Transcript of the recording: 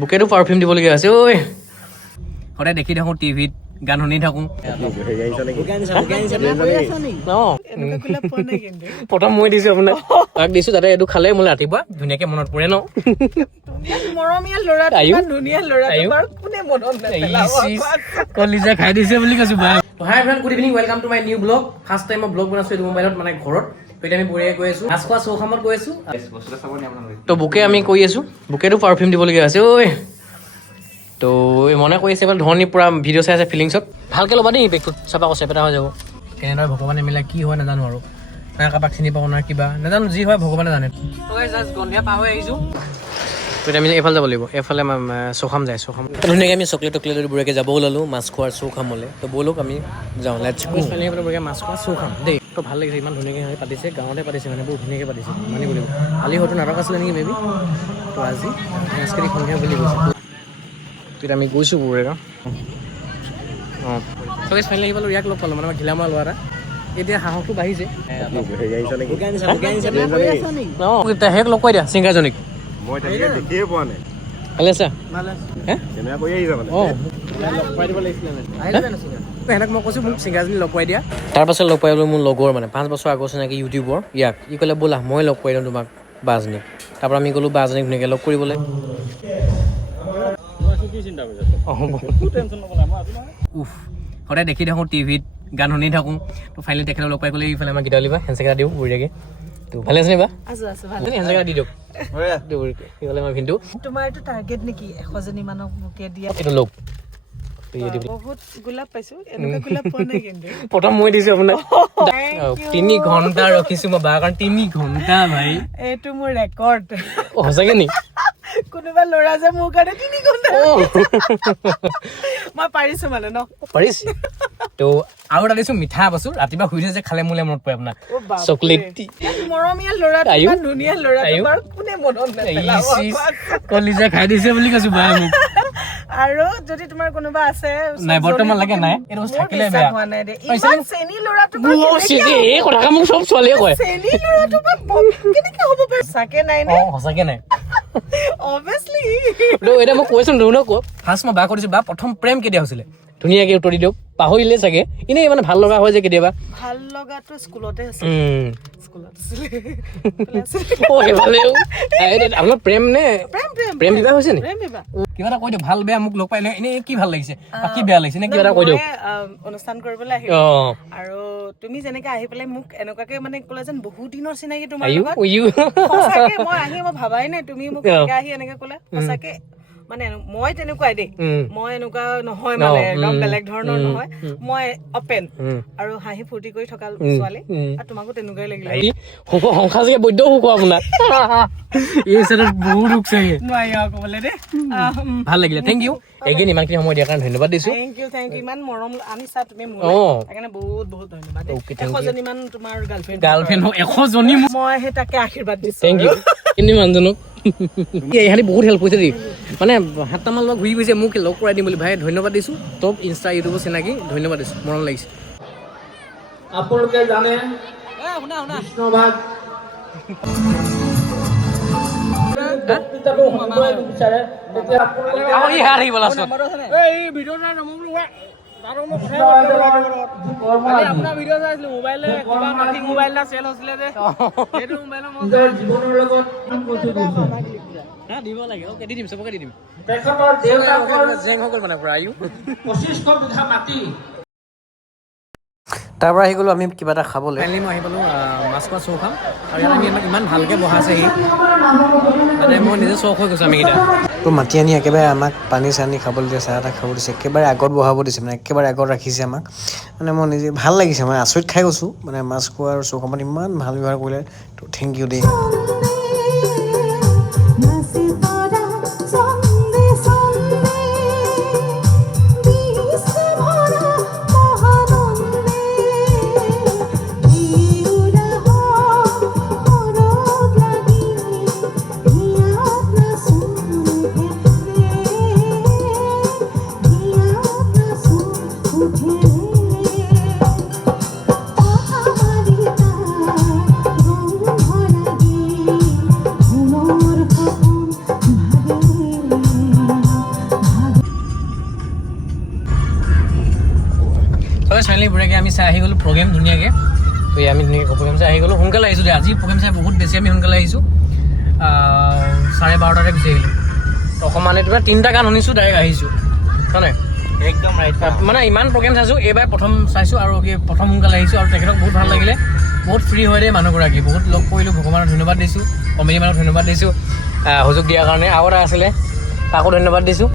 বুকেটো perfume দিবলগীয়া আছে ঐ সদায় দেখি থাকোঁ টিভিত গান শুনি থাকোঁ প্ৰথম মই দিছোঁ আপোনাক তাক দিছোঁ যাতে এইটো খালে মোৰ ৰাতিপুৱা ধুনীয়াকৈ মনত পৰে ন কলিজা খাই দিছে বুলি কৈছোঁ বা hi friend good evening welcome to my new blog first time মই ব্লগ বনাইছোঁ এইটো মোবাইলত মানে ঘৰত এতিয়া আমি বঢ়িয়াকৈ গৈ আছোঁ মাছ খোৱা চৌখামত গৈ আছোঁ তো বুকে আমি কৰি আছোঁ বুকেটো পাৰফিউম দিবলগীয়া আছে ঐ তো মনে কৰি আছে এবাৰ ধৰণী পূৰা ভিডিঅ' চাই আছে ফিলিংছত ভালকৈ ল'বা দেই বেগটোত চাবা আকৌ চেপেটা হৈ যাব কেনেদৰে ভগৱানে মিলাই কি হয় নাজানো আৰু নাই কাৰোবাক চিনি পাব নাই কিবা নাজানো যি হয় ভগৱানে জানে জাষ্ট গন্ধিয়া পাৰ হৈ আহিছোঁ তো এতিয়া আমি এইফালে যাব লাগিব এইফালে চৌখাম যায় চৌখাম ধুনীয়াকৈ আমি চকলেট টকলেট বঢ়িয়াকৈ যাব ওলালোঁ মাছ খোৱাৰ চৌখামলৈ তো ব'লক আমি যাওঁ লেটছ বঢ়িয়াকৈ মাছ খোৱা চৌখাম দেই তো ভাল লাগিছে ইমান ধুনীয়াকৈ পাতিছে গাঁৱতে পাতিছে মানে বহুত ধুনীয়াকৈ পাতিছে মানিব লাগিব কালি হয়তো নাটক আছিলে নেকি মেবি তো আজি সাংস্কৃতিক সন্ধিয়া বুলি কৈছে তেতিয়া আমি গৈছোঁ বঢ়িয়াকৈ অঁ চবেই ফাইনেলি আহি পালোঁ ইয়াক লগ পালোঁ মানে মই ঘিলামৰা ল'ৰা এটা এতিয়া সাহসটো বাঢ়িছে অঁ হেক লগ কৈ দিয়া ছিংগাৰজনীক ভালে আছা সিহঁতক মই কৈছোঁ মোক ছিংগাৰজনী লগ পাই দিয়া তাৰপাছত লগ পাই বোলো মোৰ লগৰ মানে 5 বছৰ আগৰ চিনাকি ইউটিউবৰ ইয়াক ই ক'লে ব'লা মই লগ পাই দিওঁ তোমাক বাজনীক তাৰপৰা আমি গ'লোঁ বাজনীক ধুনীয়াকৈ লগ কৰিবলৈ উফ সদায় দেখি থাকোঁ টিভিত গান শুনি থাকোঁ তো ফাইনেলি তেখেতক লগ পাই গ'লে এইফালে আমাৰ গীতা লিবা হেণ্ডছেকেটা দিওঁ বঢ়িয়াকৈ তো ভালে আছে বা হেণ্ডছেকেটা দি দিয়ক ক'লে মই ভিনটো তোমাৰটো টাৰ্গেট নেকি 100 জনী মানক বুকে দিয়া এইটো লগ বহুত গোলাপ পাইছোঁ এনেকুৱা গোলাপ পোৱা নাই কিন্তু প্ৰথম মই দিছোঁ আপোনাক 3 ঘণ্টা ৰখিছোঁ মই বাৰ কাৰণ 3 ঘণ্টা ভাই এইটো মোৰ ৰেকৰ্ড সঁচাকৈ নি কোনোবা ল'ৰা যে মোৰ কাৰণে 3 ঘণ্টা মই পাৰিছোঁ মানে ন পাৰিছে তো আৰু এটা দিছোঁ মিঠা বস্তু ৰাতিপুৱা শুই যে খালে মোলে মনত পৰে আপোনাক চকলেট মৰমীয়া ল'ৰাটো ইমান ধুনীয়া ল'ৰাটো বাৰু কোনে মনত নেপেলাব কলিজা খাই দিছে বুলি কৈছোঁ বা মোক আৰু যদি তোমাৰ কোনোবা আছে নাই বৰ্তমান লাগে নাই এইটো থাকিলে বেয়া হোৱা নাই দে ইমান চেনি ল'ৰাটো এই কথা মোক চব ছোৱালীয়ে কয় চেনি ল'ৰাটো কেনেকৈ হ'ব পাৰে সঁচাকৈ নাই নে সঁচাকৈ নাই অবভিয়াছলি এতিয়া মই কৈছোঁ ন ফাৰ্ষ্ট মই বা কৰিছোঁ বা প্ৰথম প্ৰেম কেতিয়া হৈছিলে ধুনীয়াকৈ উত্তৰ দি দিয়ক পাহৰিলে চাগে এনেই মানে ভাল লগা হয় যে কেতিয়াবা ভাল লগাটো স্কুলতে আছে আপোনাৰ প্ৰেম নে প্ৰেম বিবাহ হৈছে নি কিবা এটা কৈ দিয়ক ভাল বেয়া মোক লগ পাইলে এনেই কি ভাল লাগিছে কি বেয়া লাগিছে নে কিবা এটা কৈ দিয়ক অনুষ্ঠান কৰিবলৈ আহিম আৰু তুমি যেনেকে আহি পেলাই মোক এনেকুৱাকে মানে ক'লে যেন বহুত দিনৰ চিনাকি তোমাৰ লগত সঁচাকে মই আহি মই ভাবাই নাই তুমি মোক এনেকে আহি এনেকে ক'লে সঁচাকে মানে মই তেনেকুৱাই দেই মই এনেকুৱা নহয় মানে একদম বেলেগ ধৰণৰ নহয় মই অপেন আৰু হাঁহি ফূৰ্তি কৰি থকা ছোৱালী আৰু তোমাকো তেনেকুৱাই লাগিলে সংসাৰ চাগে বৈদ্য সুখ আপোনাৰ এই চেটত বহুত দুখ চাগে নোৱাৰি আৰু ক'বলৈ দেই ভাল লাগিলে থেংক ইউ এগেইন ইমানখিনি সময় দিয়াৰ কাৰণে ধন্যবাদ দিছোঁ থেংক ইউ ইমান মৰম আনিছা তুমি মোৰ সেইকাৰণে বহুত বহুত ধন্যবাদ 100 জনী মান তোমাৰ গাৰ্লফ্ৰেণ্ড 100 জনী মই সেই তাকে আশীৰ্বাদ দিছোঁ থেংক ইউ কিন্তু মানুহজনক ইহঁতি বহুত হেল্প কৰিছে দেই মানে 7টামান লগ ঘূৰি গৈছে মোক লগ কৰাই দিম বুলি ভাই ধন্যবাদ দিছোঁ টপ ইনষ্টা ইউটিউবৰ চিনাকি ধন্যবাদ দিছোঁ মৰম লাগিছে আপোনালোকে জানে বিষ্ণুভাগ বিচাৰে দিব লাগে দি দিম চবকে দি দিম তেখেতৰ দেউতাকৰ জেং হৈ গ'ল মানে পৰা 25 বিঘা মাটি তাৰ পৰা আহি গ'লোঁ আমি কিবা এটা খাবলৈ ফাইনেলি মই আহি পালোঁ মাছ খোৱা চৌ খাম আৰু ইয়াত আমি ইমান ভালকৈ বহাইছেহি মানে মই নিজে চখ হৈ গৈছোঁ আমিকেইটা তো মাতি আনি একেবাৰে আমাক পানী চানী খাবলৈ দিছে চাহ তাহ খাব দিছে একেবাৰে আগত বহাব দিছে মানে একেবাৰে আগত ৰাখিছে আমাক মানে মই নিজে ভাল লাগিছে মানে আচৰিত খাই গৈছোঁ মানে মাছ খোৱা আৰু চৌ খামত ইমান ভাল ব্যৱহাৰ কৰিলে তো থেংক ইউ দেই ফাইনেলি বঢ়িয়াকৈ আমি চাই আহি গ'লোঁ প্ৰগ্ৰেম ধুনীয়াকৈ তো আমি ধুনীয়াকৈ প্ৰগ্ৰেম চাই আহি গ'লোঁ সোনকালে আহিছোঁ দেই আজি প্ৰগ্ৰেম চাই বহুত বেছি আমি সোনকালে আহিছোঁ 12:30 গুচি আহিলোঁ অকণমান তোমাৰ 3টা গান শুনিছোঁ ডাইৰেক্ট আহিছোঁ হয় নাই একদম ৰাইট মানে ইমান প্ৰগ্ৰেম চাইছোঁ এইবাৰ প্ৰথম চাইছোঁ আৰু প্ৰথম সোনকালে আহিছোঁ আৰু তেখেতক বহুত ভাল লাগিলে বহুত ফ্ৰী হয় দেই মানুহগৰাকী বহুত লগ কৰিলোঁ ভগৱানক ধন্যবাদ দিছোঁ কমেডি মানুহক ধন্যবাদ দিছোঁ সুযোগ দিয়াৰ কাৰণে আৰু এটা আছিলে তাকো ধন্যবাদ দিছোঁ